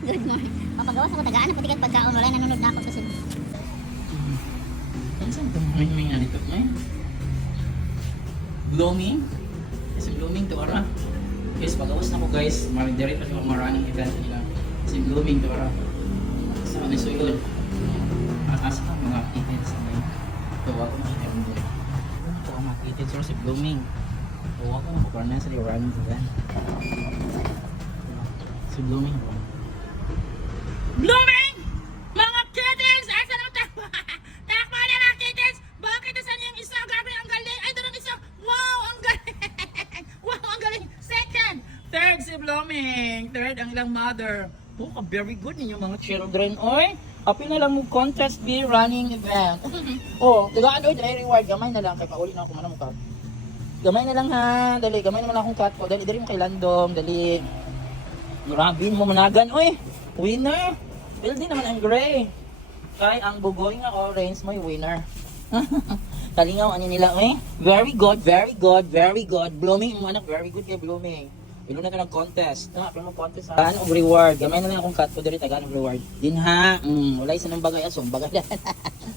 Good morning. Papagawas ako tagaan na patikat pagkaon. Wala nanonood na ako sa sin. Saan ito? May nga nito. Blooming. Kasi blooming to ara. Guys, pagawas na ko guys. Direct pa siya maraming event nila. Kasi blooming to ara. Sa ano so yun. Asa ka mga events na yun. Tuwa ko makita mo doon. Ito ang mga events or si blooming. Tuwa ko makuparna sa maraming event. Si blooming. Blooming! Mga kittens! Asa na takbo? Takbo na mga kittens! Bakit asan yung isa? Grabe ang galing! Ay, doon ang isa! Wow! Ang galing! Wow! Ang galing! Second! Third si Blooming! Third ang ilang mother. Oh, very good ninyo mga children. Oy! Apil na lang mo contest be running event. Oh, tagaan oy, dry reward. Gamay na lang. Kaya pauli na ako manang cut. Gamay na lang ha. Dali, gamay naman akong cut ko. Dali, dali mo kay Landom. Dali. Grabe mo managan. Oy! Winner! Building naman ang gray. Kay ang bugoy nga orange may winner. Talingaw ano nila eh. Very good, very good, very good. Blooming ang anak, very good kay Blooming. Bilo na ka ng contest. Pero mo contest ha. Ano reward? Gamay na lang akong cut ko diri tagaan ng reward. Din ha. Wala isa nang bagay asong bagay.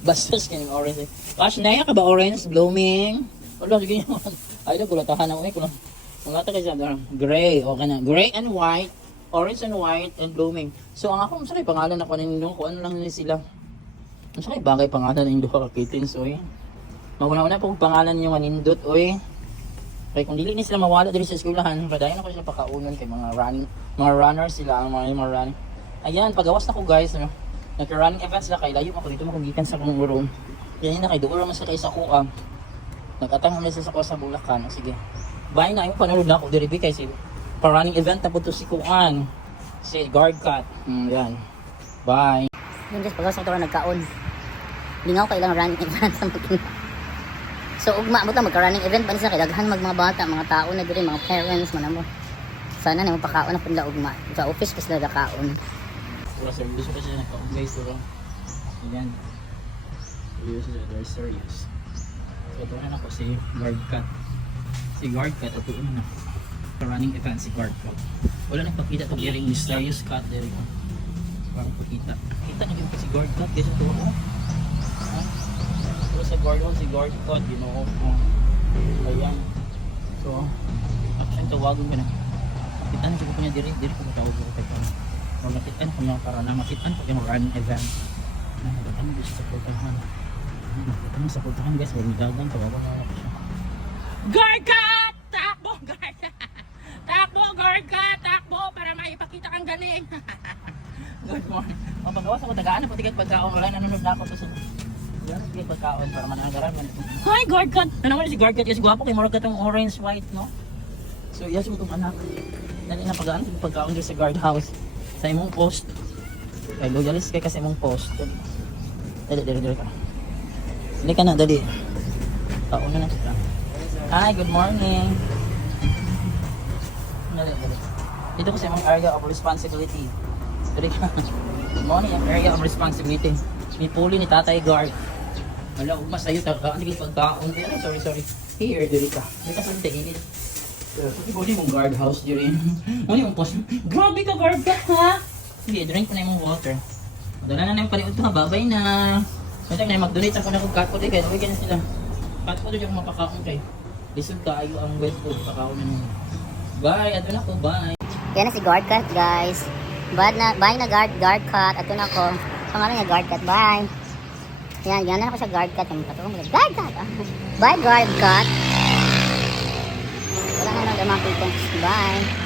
Bastos kay orange. Gosh, naya ka ba orange Blooming? Wala sige niyo. Ay daw kulatahan na ko. Kung ata kay sa gray o kana. Gray and white. Orange and white and blooming. So ang ako, masakay pangalan ako ninyo. Kung ano lang nila sila. Masakay bagay pangalan ng duha ka kittens, oy. Mauna-una po pangalan nyo manindot, oy. Kaya kung dili ni sila mawala diri sa eskwelahan, padayon ako sila pakaunon kay mga runners sila, ang mga running. Ayan, pagawas na ko guys. Nagka-running events na kay layo ako dito makugikan sa kong room. Yan na kay doon man sa kay sa kuha. Nagkatang kami sa kuha sa Bulacan. Sige. Bye na, yung panonood na ako diri kay si pa-running event na po to si Kuan. Si guard cut. Yan. Bye. Yun just pagawas ako ito nagkaon. Lingaw ka ilang running event sa mga. So ugma mo ta magka-running event pa nisa kay daghan mga bata, mga tao na diri, mga parents man mo. Sana nimo pakaon na pud la ugma. Sa office pa sila dakaon. Pura service pa siya naka-ugay suro. Yan. Very serious. So ito na ako si guard cut. Si guard cut at ito na. Running event si guard cut. Wala nagpakita ito gearing mysterious cut there ko. Parang pakita. Kita na yung si guard cut. Guys ito ako. Pero sa guard one si guard cut. Ginoo ko. Ayan. So, actually tawagon ko na. Makitaan ko niya diri ko matawag ko kay Pang. Makitaan ko niya para na makitaan ko yung running event. Makitaan ko sa portahan. Makitaan sa portahan guys. Huwag nidagan. Tawagon na ako siya. Guard cut! Takbo guard cut! Takbo guard cut! Takbo para maipakita kang galing. Good morning. Pagawas ako tagaan na patigat pagkaon. Wala nanonood na ako sa sunod. Wala patigat pagkaon para managaran man. Hi guard cut! Ano naman si guard cut? Yes, guwapo kay marag katong orange white no? So yes mo itong anak. Dali na pagaan sa pagkaon dito sa guard house. Sa imong post. Kay loyalist kay kasi imong post. Dali ka. Dali ka na, dali. Kauna na sila. Hi, good morning. Dito kasi ang area of responsibility. Good morning, ang area of responsibility. May puli ni Tatay Guard. Wala, ugmas sa'yo. Hindi ko pagkaon. Sorry. Here, dili ka. Dili ka sa tingin. Pwede mong guard house diri. Ano yung post? Grabe ka guard ka ha? Sige, drink ko na yung water. Dala na yung paliod ko ha. Babay na. Kasi na mag-donate ako na kung cut ko din. Kaya nabigyan na sila. Cut ko din yung mapakaon kay. Lisod tayo ang west food. Pakaon na nung. Bye! Ato na ko. Bye! Yan na si guard cut guys. Bye na guard cut. Ato na ko. Pangalan niya guard cut. Bye! Yan na ako sa guard cut. Guard cut! Bye guard cut! Wala na lang makita. Bye!